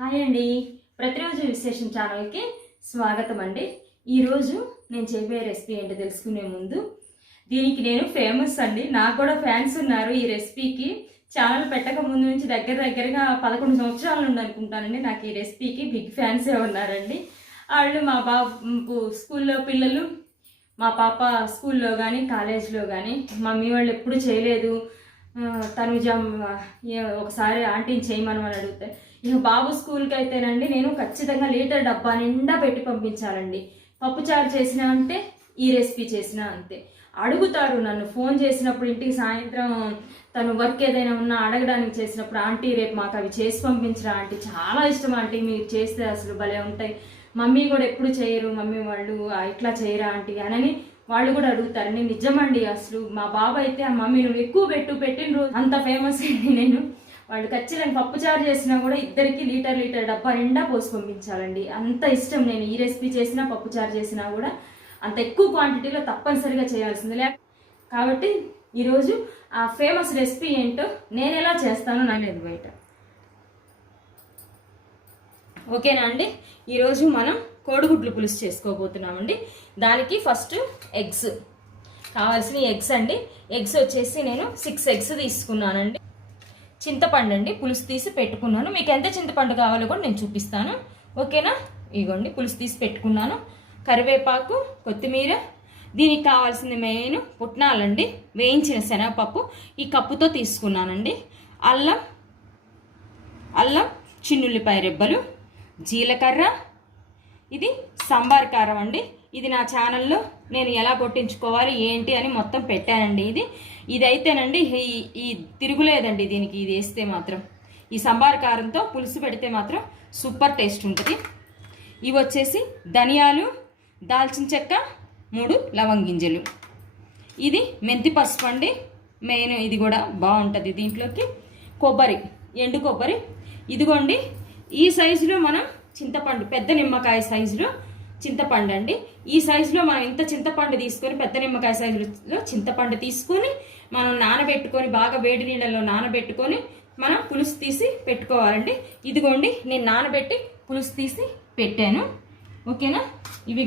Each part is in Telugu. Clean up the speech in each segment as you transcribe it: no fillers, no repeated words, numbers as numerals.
హాయ్ అండి, ప్రతిరోజు విశేషం ఛానల్కి స్వాగతం అండి. ఈరోజు నేను చెప్పే రెసిపీ ఏంటో తెలుసుకునే ముందు దీనికి నేను ఫేమస్ అండి. నాకు కూడా ఫ్యాన్స్ ఉన్నారు ఈ రెసిపీకి. ఛానల్ పెట్టక ముందు నుంచి దగ్గరగా 11 సంవత్సరాల నుండి అనుకుంటానండి నాకు ఈ రెసిపీకి బిగ్ ఫ్యాన్సే ఉన్నారండి. వాళ్ళు మా బాబు స్కూల్లో పిల్లలు, మా పాప స్కూల్లో కానీ కాలేజ్లో కానీ మమ్మీ వాళ్ళు ఎప్పుడు చేయలేదు, తనుజ ఒకసారి ఆంటీని చేయమని అడుగుతాయి. ఇక బాబు స్కూల్కి అయితేనండి నేను ఖచ్చితంగా లీటర్ డబ్బా నిండా పెట్టి పంపించాలండి. పప్పుచారు చేసినా అంటే ఈ రెసిపీ చేసినా అంతే. అడుగుతారు నన్ను ఫోన్ చేసినప్పుడు, ఇంటికి సాయంత్రం తను వర్క్ ఏదైనా ఉన్నా అడగడానికి చేసినప్పుడు, ఆంటీ రేపు మాకు అవి చేసి పంపించరా ఆంటీ, చాలా ఇష్టం ఆంటీ మీరు చేస్తే అసలు భలే ఉంటాయి, మమ్మీ కూడా ఎప్పుడు చేయరు మమ్మీ వాళ్ళు ఇట్లా చేయరా ఆంటీ అని వాళ్ళు కూడా అడుగుతారండి. నిజమండి, అసలు మా బాబు అయితే ఆ మమ్మీ నువ్వు ఎక్కువ పెట్టిన రోజు అంత ఫేమస్ అండి నేను. వాళ్ళు ఖచ్చితంగా పప్పుచారు చేసినా కూడా ఇద్దరికి లీటర్ డబ్బా నిండా పోసి పంపించాలండి. అంత ఇష్టం. నేను ఈ రెసిపీ చేసినా పప్పుచారు చేసినా కూడా అంత ఎక్కువ క్వాంటిటీలో తప్పనిసరిగా చేయాల్సింది. కాబట్టి ఈరోజు ఆ ఫేమస్ రెసిపీ ఏంటో నేను ఎలా చేస్తానో నానేది బయట. ఓకేనా అండి? ఈరోజు మనం కోడిగుడ్లు పులుసు చేసుకోబోతున్నామండి. దానికి ఫస్ట్ ఎగ్స్ కావాల్సిన ఎగ్స్ అండి. ఎగ్స్ వచ్చేసి నేను 6 ఎగ్స్ తీసుకున్నానండి. చింతపండు అండి, పులుసు తీసి పెట్టుకున్నాను. మీకు ఎంత చింతపండు కావాలో కూడా నేను చూపిస్తాను. ఓకేనా? ఇగోండి పులుసు తీసి పెట్టుకున్నాను. కరివేపాకు, కొత్తిమీర, దీనికి కావాల్సింది మెయిన్ పుట్నాలండి, వేయించిన శనగపప్పు ఈ కప్పుతో తీసుకున్నానండి. అల్లం, చిన్నుల్లిపాయ రెబ్బలు, జీలకర్ర, ఇది సాంబార్ కారం అండి. ఇది నా ఛానల్లో నేను ఎలా కొట్టించుకోవాలి ఏంటి అని మొత్తం పెట్టానండి. ఇదైతేనండి ఈ తిరుగులేదండి దీనికి. ఇది వేస్తే మాత్రం ఈ సాంబార్ కారంతో పులుసు పెడితే మాత్రం సూపర్ టేస్ట్ ఉంటుంది. ఇవి వచ్చేసి ధనియాలు, దాల్చిన చెక్క, 3 లవంగింజలు, ఇది మెంతి పసుపు అండి మెయిన్, ఇది కూడా బాగుంటుంది దీంట్లోకి. కొబ్బరి, ఎండు కొబ్బరి, ఇదిగోండి ఈ సైజులో మనం చింతపండు, పెద్ద నిమ్మకాయ సైజులో చింతపండు అండి. ఈ సైజులో మనం ఇంత చింతపండు తీసుకొని, పెద్ద నిమ్మకాయ సైజులో చింతపండు తీసుకొని మనం నానబెట్టుకొని, బాగా వేడి నీళ్ళలో నానబెట్టుకొని మనం పులుసు తీసి పెట్టుకోవాలండి. ఇదిగోండి నేను నానబెట్టి పులుసు తీసి పెట్టాను. ఓకేనా? ఇవి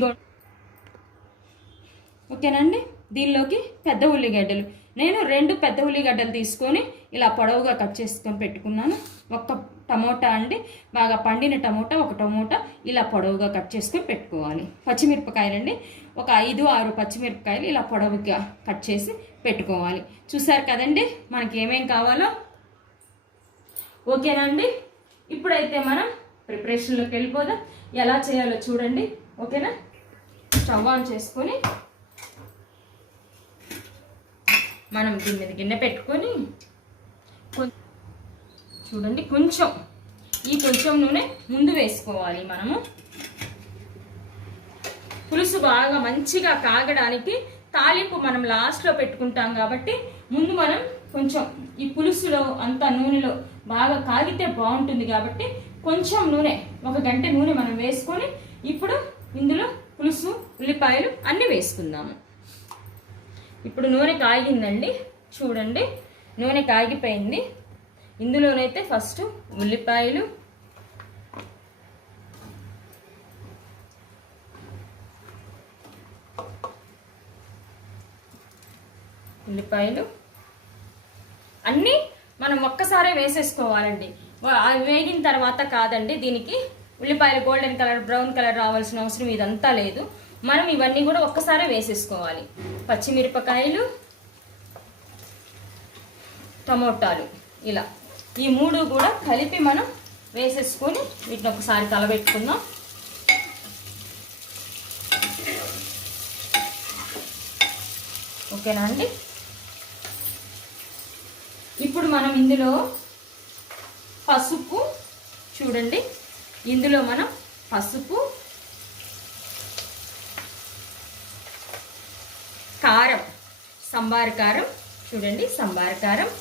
ఓకేనండి. దీనిలోకి పెద్ద ఉల్లిగడ్డలు, నేను 2 పెద్ద ఉల్లిగడ్డలు తీసుకొని ఇలా పొడవుగా కట్ చేసుకొని పెట్టుకున్నాను. ఒక టమోటా అండి, బాగా పండిన టమోటా, ఒక టమోటా ఇలా పొడవుగా కట్ చేసుకొని పెట్టుకోవాలి. పచ్చిమిరపకాయలండి, ఒక 5-6 పచ్చిమిరపకాయలు ఇలా పొడవుగా కట్ చేసి పెట్టుకోవాలి. చూసారు కదండి మనకి ఏమేం కావాలో. ఓకేనండి? ఇప్పుడైతే మనం ప్రిపరేషన్లోకి వెళ్ళిపోదాం. ఎలా చేయాలో చూడండి. ఓకేనా? స్టవ్ ఆన్ చేసుకొని మనం దీని మీద గిన్నె పెట్టుకొని చూడండి కొంచెం నూనె ముందు వేసుకోవాలి. మనము పులుసు బాగా మంచిగా కాగడానికి తాలింపు మనం లాస్ట్లో పెట్టుకుంటాం కాబట్టి ముందు మనం కొంచెం ఈ పులుసులో అంత నూనెలో బాగా కాగితే బాగుంటుంది కాబట్టి కొంచెం నూనె, 1 గంట నూనె మనం వేసుకొని ఇప్పుడు ఇందులో పులుసు, ఉల్లిపాయలు అన్నీ వేసుకుందాము. ఇప్పుడు నూనె కాగిందండి, చూడండి నూనె కాగిపోయింది. ఇందులోనైతే ఫస్ట్ ఉల్లిపాయలు, అన్నీ మనం ఒక్కసారే వేసేసుకోవాలండి. అవి వేగిన తర్వాత కాదండి, దీనికి ఉల్లిపాయలు గోల్డెన్ కలర్, బ్రౌన్ కలర్ రావాల్సిన అవసరం ఇదంతా లేదు. మనం ఇవన్నీ కూడా ఒక్కసారే వేసేసుకోవాలి. పచ్చిమిరపకాయలు, టమోటాలు, ఇలా ఈ 3 కూడా కలిపి మనం వేసేసుకొని వీటిని ఒకసారి కలబెట్టుకుందాం. ఓకేనా అండి? ఇప్పుడు మనం ఇందులో పసుపు, చూడండి ఇందులో మనం పసుపు, కారం, సాంబార్ కారం, చూడండి సాంబార్ కారం,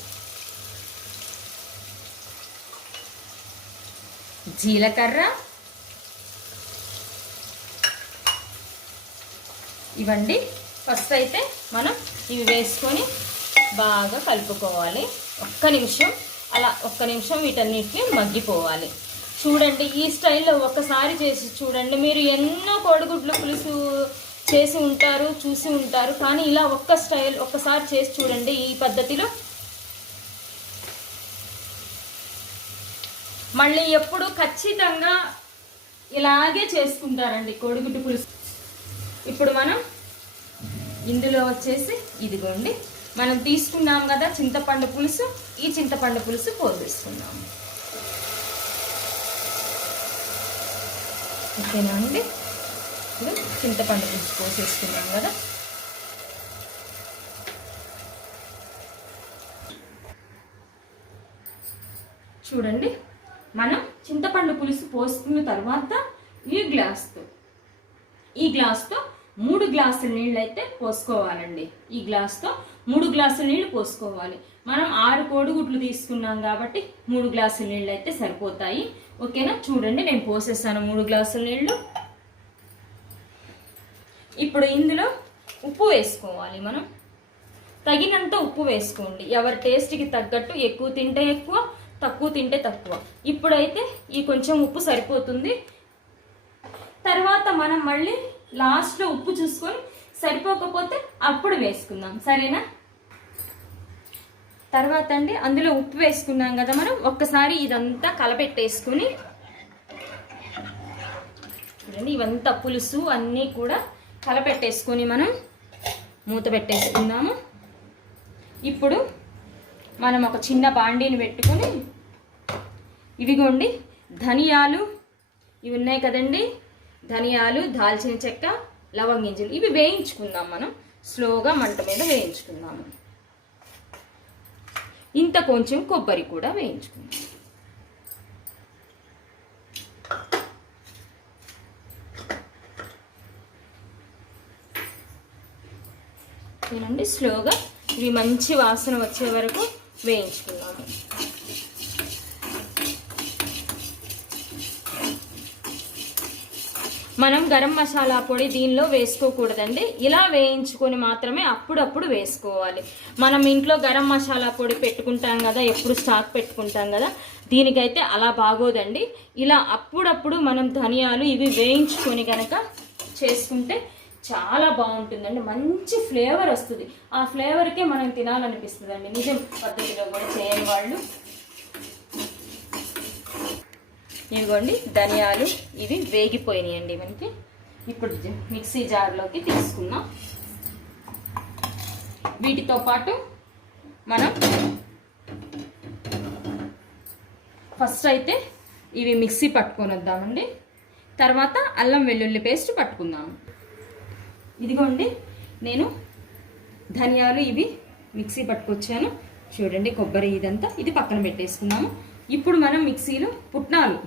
జీలకర్ర, ఇవండి. ఫస్ట్ అయితే మనం ఇవి వేసుకొని బాగా కలుపుకోవాలి. ఒక్క నిమిషం వీటన్నిటిని మగ్గిపోవాలి. చూడండి ఈ స్టైల్లో ఒక్కసారి చేసి చూడండి. మీరు ఎన్నో కోడిగుడ్లు పులుసు చేసి ఉంటారు, చూసి ఉంటారు, కానీ ఇలా ఒక్కసారి చేసి చూడండి ఈ పద్ధతిలో. మళ్ళీ ఎప్పుడు ఖచ్చితంగా ఇలాగే చేసుకుంటారండి కోడిగుడ్డు పులుసు. ఇప్పుడు మనం ఇందులో వచ్చేసి ఇదిగోండి మనం తీసుకున్నాం కదా చింతపండు పులుసు, ఈ చింతపండు పులుసు పోసేసుకున్నాము. ఓకేనా అండి? ఇప్పుడు చింతపండు పులుసు పోసేసుకున్నాం కదా. చూడండి మనం చింతపండు పులుసు పోసుకున్న తర్వాత ఈ గ్లాస్తో 3 గ్లాసుల నీళ్ళు అయితే పోసుకోవాలండి. ఈ గ్లాస్తో 3 గ్లాసుల నీళ్ళు పోసుకోవాలి. మనం 6 కోడిగుడ్లు తీసుకున్నాం కాబట్టి 3 గ్లాసుల నీళ్ళు అయితే సరిపోతాయి. ఓకేనా? చూడండి నేను పోసేసాను 3 గ్లాసుల నీళ్ళు. ఇప్పుడు ఇందులో ఉప్పు వేసుకోవాలి. మనం తగినంత ఉప్పు వేసుకోండి. ఎవరి టేస్ట్కి తగ్గట్టు, ఎక్కువ తింటే ఎక్కువ, తక్కువ తింటే తక్కువ. ఇప్పుడైతే ఈ కొంచెం ఉప్పు సరిపోతుంది. తర్వాత మనం మళ్ళీ లాస్ట్లో ఉప్పు చూసుకొని సరిపోకపోతే అప్పుడు వేసుకుందాం, సరేనా? తర్వాత అండి అందులో ఉప్పు వేసుకున్నాం కదా మనం, ఒక్కసారి ఇదంతా కలపెట్టేసుకుని చూడండి ఇవంతా పులుసు అన్నీ కూడా కలపెట్టేసుకొని మనం మూత పెట్టేసుకుందాము. ఇప్పుడు మనం ఒక చిన్న బాండీని పెట్టుకొని ఇవిగోండి ధనియాలు ఇవి ఉన్నాయి కదండి, ధనియాలు, దాల్చిన చెక్క, లవంగింజలు ఇవి వేయించుకుందాం. మనం స్లోగా మంట మీద వేయించుకుందాము. ఇంత కొంచెం కొబ్బరి కూడా వేయించుకుందాం. ఏనండి స్లోగా ఇవి మంచి వాసన వచ్చే వరకు వేయించుకుందాము. మనం గరం మసాలా పొడి దీనిలో వేసుకోకూడదండి. ఇలా వేయించుకొని మాత్రమే అప్పుడప్పుడు వేసుకోవాలి. మనం ఇంట్లో గరం మసాలా పొడి పెట్టుకుంటాం కదా, ఎప్పుడు స్టాక్ పెట్టుకుంటాం కదా, దీనికైతే అలా బాగోదండి. ఇలా అప్పుడప్పుడు మనం ధనియాలు ఇవి వేయించుకొని కనుక చేసుకుంటే చాలా బాగుంటుందండి. మంచి ఫ్లేవర్ వస్తుంది. ఆ ఫ్లేవర్కే మనం తినాలనిపిస్తుంది అండి. నిజం పద్ధతిలో కూడా చేయని వాళ్ళు. ఇదిగోండి ధనియాలు ఇవి వేగిపోయినాయండి మనకి. ఇప్పుడు మిక్సీ జార్లోకి తీసుకుందాం. వీటితో పాటు మనం ఫస్ట్ అయితే ఇవి మిక్సీ పట్టుకొని వద్దామండి. తర్వాత అల్లం వెల్లుల్లి పేస్ట్ పట్టుకుందాము. ఇదిగోండి నేను ధనియాలు ఇవి మిక్సీ పట్టుకొచ్చాను. చూడండి కొబ్బరి ఇదంతా ఇది పక్కన పెట్టేసుకున్నాము. ఇప్పుడు మనం మిక్సీలో పుట్నాలు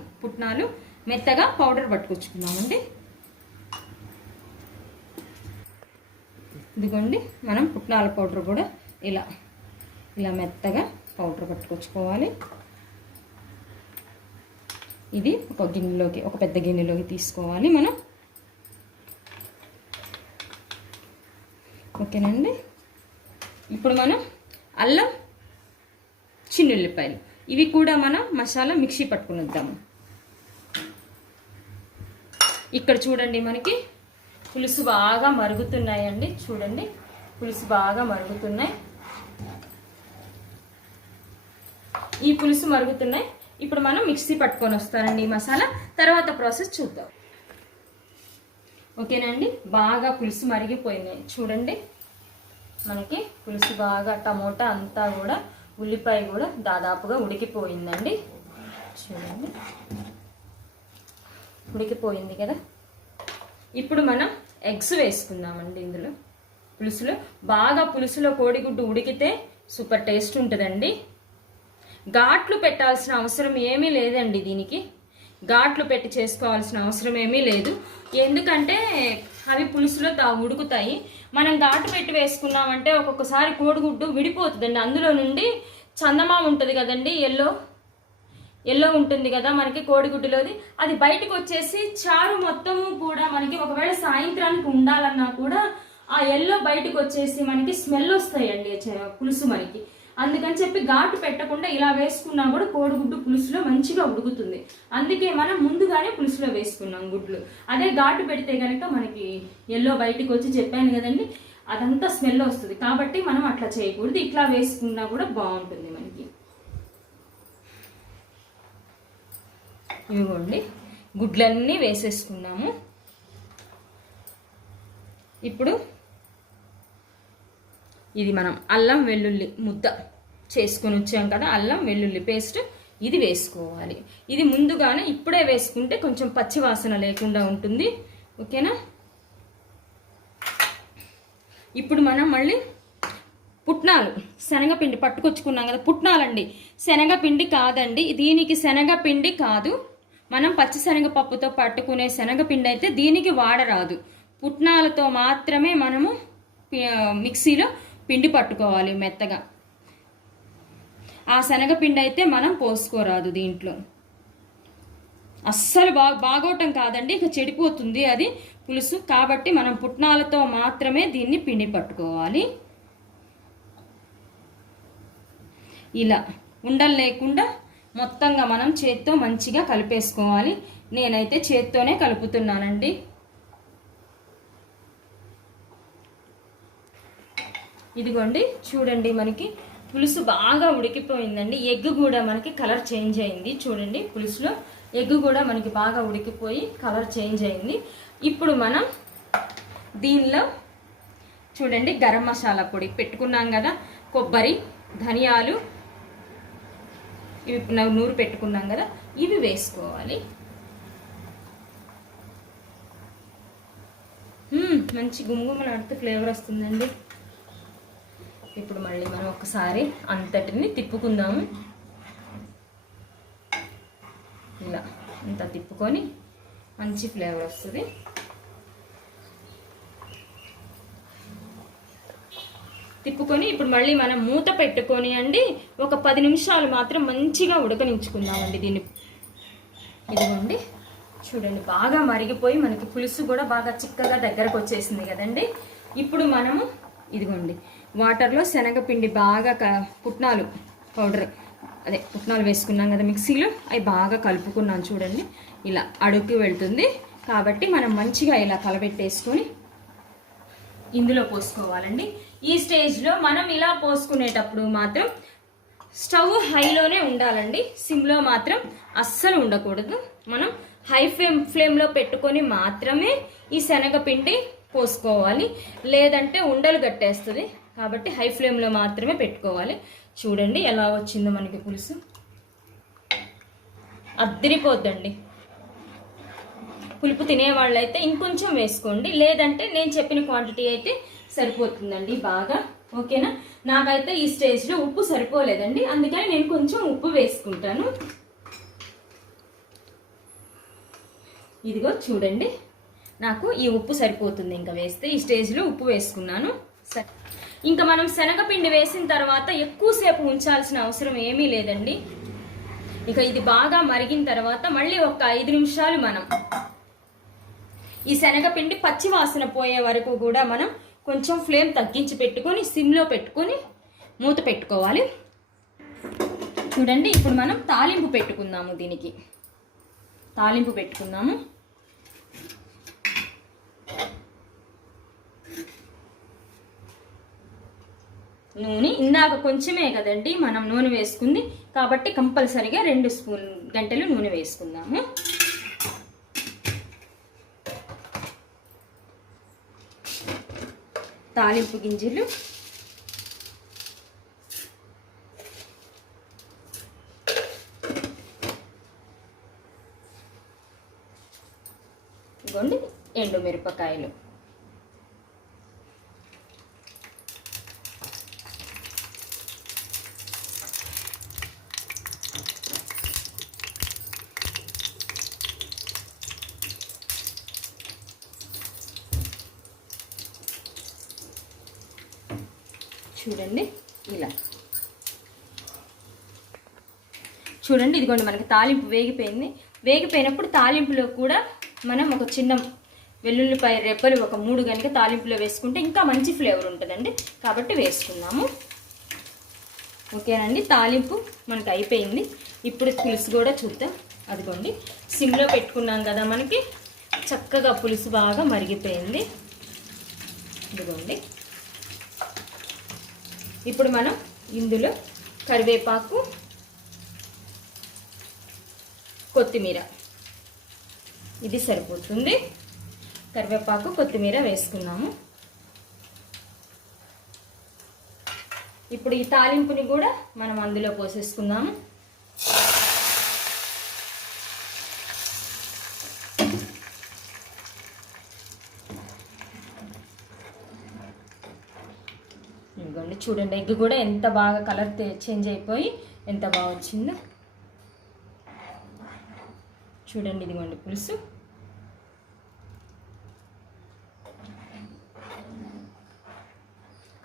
మెత్తగా పౌడర్ పట్టుకొచ్చుకున్నామండి. ఇదిగోండి మనం పుట్నాల పౌడర్ కూడా ఇలా మెత్తగా పౌడర్ పట్టుకొచ్చుకోవాలి. ఇది ఒక పెద్ద గిన్నెలోకి తీసుకోవాలి మనం. ఓకేనండి. ఇప్పుడు మనం అల్లం, చిన్నుల్లిపాయలు ఇవి కూడా మనం మసాలా మిక్సీ పట్టుకుని వద్దాము. ఇక్కడ చూడండి మనకి పులుసు బాగా మరుగుతున్నాయండి. చూడండి పులుసు బాగా మరుగుతున్నాయి. ఈ పులుసు మరుగుతున్నాయి. ఇప్పుడు మనం మిక్సీ పట్టుకొని వస్తానండి ఈ మసాలా. తర్వాత ప్రాసెస్ చూద్దాం. ఓకేనండి. బాగా పులుసు మరిగిపోయినాయి. చూడండి మనకి పులుసు బాగా టమోటా అంతా కూడా, ఉల్లిపాయ కూడా దాదాపుగా ఉడికిపోయిందండి. చూడండి ఉడికిపోయింది కదా. ఇప్పుడు మనం ఎగ్స్ వేసుకుందామండి ఇందులో. పులుసులో కోడిగుడ్డు ఉడికితే సూపర్ టేస్ట్ ఉంటుందండి. ఘాట్లు పెట్టాల్సిన అవసరం ఏమీ లేదండి. దీనికి ఘాట్లు పెట్టి చేసుకోవాల్సిన అవసరం ఏమీ లేదు. ఎందుకంటే అవి పులుసులో ఉడుకుతాయి. మనం ఘాటు పెట్టి వేసుకున్నామంటే ఒక్కొక్కసారి కోడిగుడ్డు విడిపోతుందండి. అందులో నుండి చందమామ ఉంటుంది కదండి, ఎల్లో ఉంటుంది కదా మనకి కోడిగుడ్డులోది, అది బయటకు వచ్చేసి చారు మొత్తము కూడా మనకి ఒకవేళ సాయంత్రానికి ఉండాలన్నా కూడా ఆ ఎల్లో బయటకు వచ్చేసి మనకి స్మెల్ వస్తాయండి పులుసు మనకి. అందుకని చెప్పి ఘాటు పెట్టకుండా ఇలా వేసుకున్నా కూడా కోడిగుడ్డు పులుసులో మంచిగా ఉడుకుతుంది. అందుకే మనం ముందుగానే పులుసులో వేసుకున్నాం గుడ్లు. అదే ఘాటు పెడితే కనుక మనకి ఎల్లో బయటికి వచ్చి చెప్పాను కదండి, అదంతా స్మెల్ వస్తుంది. కాబట్టి మనం అట్లా చేయకూడదు, ఇట్లా వేసుకున్నా కూడా బాగుంటుంది మనకి. ఇదిగోండి గుడ్లన్నీ వేసేసుకున్నాము. ఇప్పుడు ఇది మనం అల్లం వెల్లుల్లి ముద్ద చేసుకొని వచ్చాం కదా, అల్లం వెల్లుల్లి పేస్ట్, ఇది వేసుకోవాలి. ఇది ముందుగానే ఇప్పుడే వేసుకుంటే కొంచెం పచ్చి వాసన లేకుండా ఉంటుంది. ఓకేనా? ఇప్పుడు మనం మళ్ళీ పుట్నాలు, శనగపిండి పట్టుకొచ్చుకున్నాం కదా, పుట్నాలండి, శనగపిండి కాదండి, దీనికి శనగపిండి కాదు. మనం పచ్చి శనగపప్పుతో పట్టుకునే శనగపిండి అయితే దీనికి వాడరాదు. పుట్నాలతో మాత్రమే మనము మిక్సీలో పిండి పట్టుకోవాలి మెత్తగా. ఆ శనగపిండి అయితే మనం పోసుకోరాదు దీంట్లో. అస్సలు బాగోటం కాదండి, ఇక చెడిపోతుంది అది పులుసు. కాబట్టి మనం పుట్నాలతో మాత్రమే దీన్ని పిండి పట్టుకోవాలి. ఇలా ఉండలు లేకుండా మొత్తంగా మనం చేత్తో మంచిగా కలిపేసుకోవాలి. నేనైతే చేత్తోనే కలుపుతున్నానండి. ఇదిగోండి చూడండి, మనకి పులుసు బాగా ఉడికిపోయిందండి. ఎగ్ కూడా మనకి కలర్ చేంజ్ అయింది. చూడండి పులుసులో ఎగ్ కూడా మనకి బాగా ఉడికిపోయి కలర్ చేంజ్ అయింది. ఇప్పుడు మనం దీనిలో చూడండి గరం మసాలా పొడి పెట్టుకున్నాం కదా, కొబ్బరి, ధనియాలు, ఇవి నూరు పెట్టుకున్నాం కదా, ఇవి వేసుకోవాలి. మంచి గుమగుమలాడుతూ ఫ్లేవర్ వస్తుందండి. ఇప్పుడు మళ్ళీ మనం ఒకసారి అంతటిని తిప్పుకుందాము. ఇలా ఇంత తిప్పుకొని మంచి ఫ్లేవర్ వస్తుంది. తిప్పుకొని ఇప్పుడు మళ్ళీ మనం మూత పెట్టుకొని అండి ఒక 10 నిమిషాలు మాత్రం మంచిగా ఉడకనించుకుందామండి దీన్ని. ఇదిగోండి చూడండి బాగా మరిగిపోయి మనకి పులుసు కూడా బాగా చిక్కగా దగ్గరకు వచ్చేసింది కదండి. ఇప్పుడు మనము ఇదిగోండి వాటర్లో శనగపిండి బాగా పుట్నాలు పౌడర్, అదే పుట్నాలు వేసుకున్నాం కదా మిక్సీలో, అవి బాగా కలుపుకున్నాం చూడండి. ఇలా అడుగుకి వెళ్తుంది కాబట్టి మనం మంచిగా ఇలా కలబెట్టేసుకొని ఇందులో పోసుకోవాలండి. ఈ స్టేజ్లో మనం ఇలా పోసుకునేటప్పుడు మాత్రం స్టవ్ హైలోనే ఉండాలండి, సిమ్లో మాత్రం అస్సలు ఉండకూడదు. మనం హై ఫ్లేమ్లో పెట్టుకొని మాత్రమే ఈ శనగపిండి పోసుకోవాలి, లేదంటే ఉండలు కట్టేస్తుంది. కాబట్టి హై ఫ్లేమ్లో మాత్రమే పెట్టుకోవాలి. చూడండి ఎలా వచ్చిందో మనకి పులుసు, అద్దరిపోద్దండి. పులుపు తినేవాళ్ళైతే ఇంకొంచెం వేసుకోండి, లేదంటే నేను చెప్పిన క్వాంటిటీ అయితే సరిపోతుందండి బాగా. ఓకేనా? నాకైతే ఈ స్టేజ్లో ఉప్పు సరిపోలేదండి, అందుకని నేను కొంచెం ఉప్పు వేసుకుంటాను. ఇదిగో చూడండి నాకు ఈ ఉప్పు సరిపోతుంది, ఇంకా వేస్తే ఈ స్టేజ్లో ఉప్పు వేసుకున్నాను. సరే, ఇంకా మనం శనగపిండి వేసిన తర్వాత ఎక్కువసేపు ఉంచాల్సిన అవసరం ఏమీ లేదండి. ఇక ఇది బాగా మరిగిన తర్వాత మళ్ళీ ఒక 5 నిమిషాలు మనం ఈ శనగపిండి పచ్చి వాసన పోయే వరకు కూడా మనం కొంచెం ఫ్లేమ్ తగ్గించి పెట్టుకొని సిమ్లో పెట్టుకొని మూత పెట్టుకోవాలి. చూడండి ఇప్పుడు మనం తాలింపు పెట్టుకుందాము. దీనికి తాలింపు పెట్టుకుందాము. నూనె ఇందాక కొంచెమే కదండి మనం నూనె వేసుకుంది, కాబట్టి కంపల్సరిగా 2 స్పూన్ గంటలు నూనె వేసుకుందాము. తాలింపు గింజలు, ఇదిగోండి ఎండుమిరపకాయలు, చూడండి ఇలా చూడండి. ఇదిగోండి మనకి తాలింపు వేగిపోయింది. వేగిపోయినప్పుడు తాలింపులో కూడా మనం ఒక చిన్న వెల్లుల్లిపాయ రెబ్బలు ఒక 3 కనుక తాలింపులో వేసుకుంటే ఇంకా మంచి ఫ్లేవర్ ఉంటుందండి. కాబట్టి వేసుకున్నాము. ఓకేనండి, తాలింపు మనకు అయిపోయింది. ఇప్పుడు పులుసు కూడా చూద్దాం. అదిగోండి, సిమ్లో పెట్టుకున్నాం కదా, మనకి చక్కగా పులుసు బాగా మరిగిపోయింది. ఇదిగోండి, ఇప్పుడు మనం ఇందులో కరివేపాకు, కొత్తిమీర, ఇది సరిపోతుంది. కరివేపాకు కొత్తిమీర వేసుకున్నాము. ఇప్పుడు ఈ తాలింపుని కూడా మనం అందులో పోసేసుకుందాము. ఇదిగోండి, చూడండి ఎగ్ కూడా ఎంత బాగా కలర్ చేంజ్ అయిపోయి ఎంత బాగా వచ్చిందో చూడండి. ఇదిగోండి పులుసు.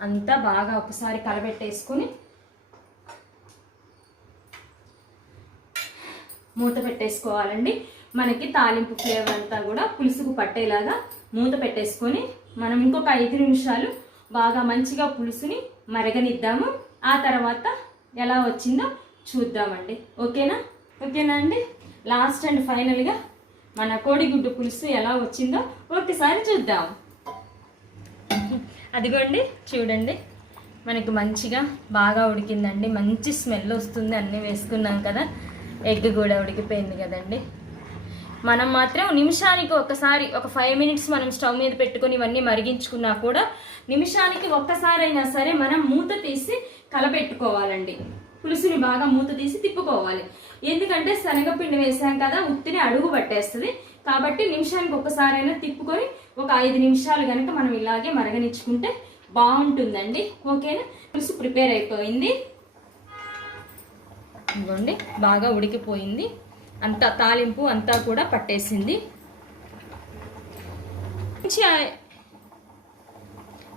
అంతా బాగా ఒకసారి కలబెట్టేసుకొని మూత పెట్టేసుకోవాలండి. మనకి తాలింపు ఫ్లేవర్ అంతా కూడా పులుసుకు పట్టేలాగా మూత పెట్టేసుకొని మనం ఇంకొక 5 నిమిషాలు బాగా మంచిగా పులుసుని మరగనిద్దాము. ఆ తర్వాత ఎలా వచ్చిందో చూద్దామండి. ఓకేనా అండి. లాస్ట్ అండ్ ఫైనల్గా మన కోడిగుడ్డు పులుసు ఎలా వచ్చిందో ఒకసారి చూద్దాం. అదిగోండి, చూడండి మనకి మంచిగా బాగా ఉడికిందండి. మంచి స్మెల్ వస్తుంది. అన్నీ వేసుకున్నాం కదా, ఎగ్ కూడా ఉడికిపోయింది కదండి. మనం మాత్రం నిమిషానికి ఒకసారి ఒక 5 మినిట్స్ మనం స్టవ్ మీద పెట్టుకొని ఇవన్నీ మరిగించుకున్నా కూడా నిమిషానికి ఒక్కసారి అయినా సరే మనం మూత తీసి కలపెట్టుకోవాలండి. పులుసుని బాగా మూత తీసి తిప్పుకోవాలి. ఎందుకంటే శనగపిండి వేసాం కదా, ఉత్తిని అడుగు పట్టేస్తుంది. కాబట్టి నిమిషానికి ఒక్కసారైనా తిప్పుకొని ఒక 5 నిమిషాలు కనుక మనం ఇలాగే మరగనిచ్చుకుంటే బాగుంటుందండి. ఓకేనా, పులుసు ప్రిపేర్ అయిపోయింది. ఇదిగోండి, బాగా ఉడికిపోయింది. అంతా తాలింపు అంతా కూడా పట్టేసింది.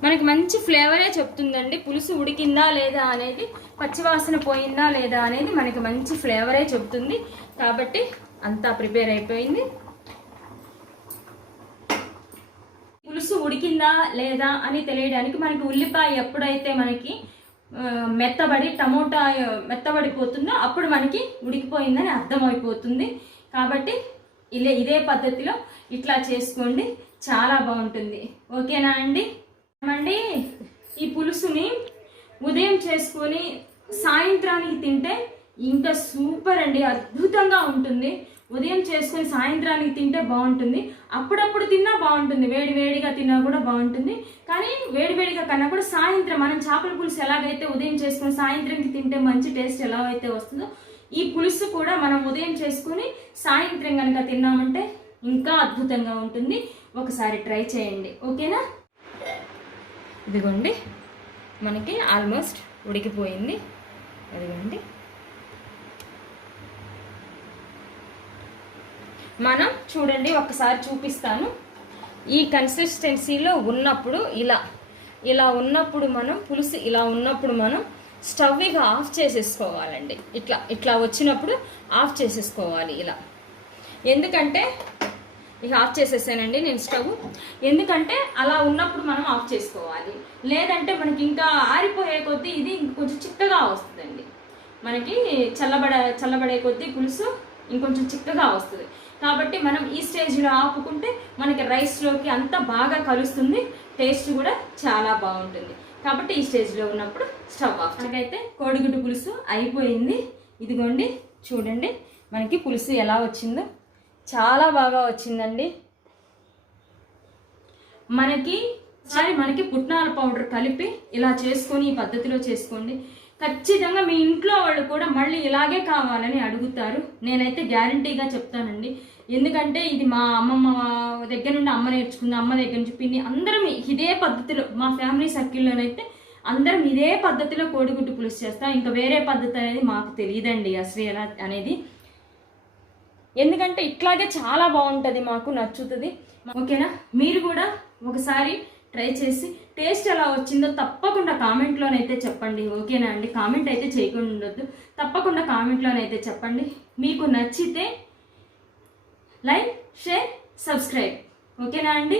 మనకి మంచి ఫ్లేవరే చెప్తుందండి. పులుసు ఉడికిందా లేదా అనేది, పచ్చివాసన పోయిందా లేదా అనేది మనకి మంచి ఫ్లేవరే చెప్తుంది. కాబట్టి అంతా ప్రిపేర్ అయిపోయింది. పులుసు ఉడికిందా లేదా అని తెలియడానికి మనకి ఉల్లిపాయ ఎప్పుడైతే మనకి మెత్తబడి టమోటా మెత్తబడిపోతుందో అప్పుడు మనకి ఉడికిపోయిందని అర్థమైపోతుంది. కాబట్టి ఇదే పద్ధతిలో ఇట్లా చేసుకోండి, చాలా బాగుంటుంది. ఓకేనా అండి. ఈ పులుసుని ఉదయం చేసుకొని సాయంత్రానికి తింటే ఇంకా సూపర్ అండి, అద్భుతంగా ఉంటుంది. ఉదయం చేసుకొని సాయంత్రానికి తింటే బాగుంటుంది. అప్పుడప్పుడు తిన్నా బాగుంటుంది, వేడివేడిగా తిన్నా కూడా బాగుంటుంది. కానీ వేడివేడిగా కన్నా కూడా సాయంత్రం మనం చేపల పులుసు ఎలాగైతే ఉదయం చేసుకొని సాయంత్రంకి తింటే మంచి టేస్ట్ ఎలాగైతే వస్తుందో, ఈ పులుసు కూడా మనం ఉదయం చేసుకొని సాయంత్రం కనుక తిన్నామంటే ఇంకా అద్భుతంగా ఉంటుంది. ఒకసారి ట్రై చేయండి. ఓకేనా. ఇదిగోండి, మనకి ఆల్మోస్ట్ ఉడికిపోయింది. అదిగోండి, మనం చూడండి ఒకసారి చూపిస్తాను. ఈ కన్సిస్టెన్సీలో ఉన్నప్పుడు ఇలా ఉన్నప్పుడు మనం పులుసు ఇలా ఉన్నప్పుడు మనం స్టవ్ ఇక ఆఫ్ చేసేసుకోవాలండి. ఇట్లా వచ్చినప్పుడు ఆఫ్ చేసేసుకోవాలి ఇలా. ఎందుకంటే ఇక ఆఫ్ చేసేసానండి నేను స్టవ్. ఎందుకంటే అలా ఉన్నప్పుడు మనం ఆఫ్ చేసుకోవాలి. లేదంటే మనకి ఇంకా ఆరిపోయే కొద్దీ ఇది ఇంకొంచెం చిక్కగా వస్తుందండి. మనకి చల్లబడే కొద్దీ పులుసు ఇంకొంచెం చిక్కగా వస్తుంది. కాబట్టి మనం ఈ స్టేజ్లో ఆపుకుంటే మనకి రైస్లోకి అంతా బాగా కలుస్తుంది, టేస్ట్ కూడా చాలా బాగుంటుంది. కాబట్టి ఈ స్టేజ్లో ఉన్నప్పుడు స్టవ్ ఆఫ్. మనకైతే కోడిగుడ్డు పులుసు అయిపోయింది. ఇదిగోండి, చూడండి మనకి పులుసు ఎలా వచ్చిందో, చాలా బాగా వచ్చిందండి. మనకి పుట్నాల పౌడర్ కలిపి ఇలా చేసుకొని ఈ పద్ధతిలో చేసుకోండి. ఖచ్చితంగా మీ ఇంట్లో వాళ్ళు కూడా మళ్ళీ ఇలాగే కావాలని అడుగుతారు. నేనైతే గ్యారంటీగా చెప్తానండి. ఎందుకంటే ఇది మా అమ్మమ్మ దగ్గర నుండి అమ్మ నేర్చుకుంది, అమ్మ దగ్గర నుంచి పిన్ని, అందరం ఇదే పద్ధతిలో, మా ఫ్యామిలీ సర్కిల్లోనైతే అందరం ఇదే పద్ధతిలో కోడిగుడ్డు పులుసు చేస్తాం. ఇంకా వేరే పద్ధతి అనేది మాకు తెలియదండి అసలు ఎలా అనేది. ఎందుకంటే ఇట్లాగే చాలా బాగుంటుంది, మాకు నచ్చుతుంది. ఓకేనా. మీరు కూడా ఒకసారి ట్రై చేసి టేస్ట్ ఎలా వచ్చిందో తప్పకుండా కామెంట్లోనైతే చెప్పండి. ఓకేనా అండి. కామెంట్ అయితే చేయకుండా ఉండొద్దు, తప్పకుండా కామెంట్లోనైతే చెప్పండి. మీకు నచ్చితే లైక్, షేర్, సబ్స్క్రైబ్. ఓకేనా అండి.